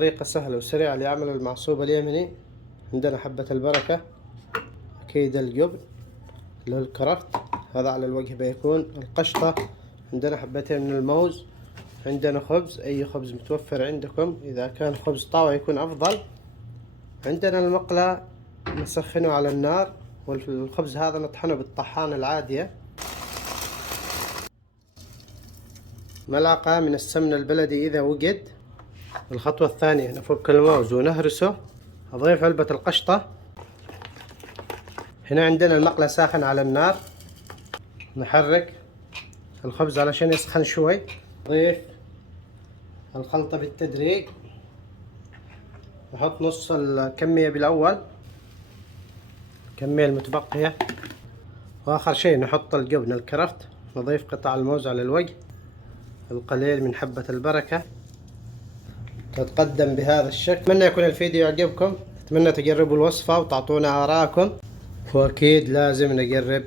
طريقة سهلة وسريعة لعمل المعصوب اليمني. عندنا حبة البركة، أكيد الجبن اللي هو الكرفت، هذا على الوجه بيكون القشطة. عندنا حبتين من الموز، عندنا خبز، أي خبز متوفر عندكم، إذا كان خبز طاوة يكون أفضل. عندنا المقلاة نسخنه على النار، والخبز هذا نطحنه بالطحانة العادية. ملعقة من السمن البلدي إذا وجد. الخطوة الثانية نفك الموز ونهرسه. أضيف علبة القشطة. هنا عندنا المقلاة ساخن على النار، نحرك الخبز علشان يسخن شوي. نضيف الخلطة بالتدريج، نحط نص الكمية بالأول، الكمية المتبقية، وآخر شيء نحط الجبن الكرفت. نضيف قطع الموز على الوجه، القليل من حبة البركة. تتقدم بهذا الشكل. أتمنى يكون الفيديو يعجبكم، أتمنى تجربوا الوصفة وتعطونا آراءكم، وأكيد لازم نجرب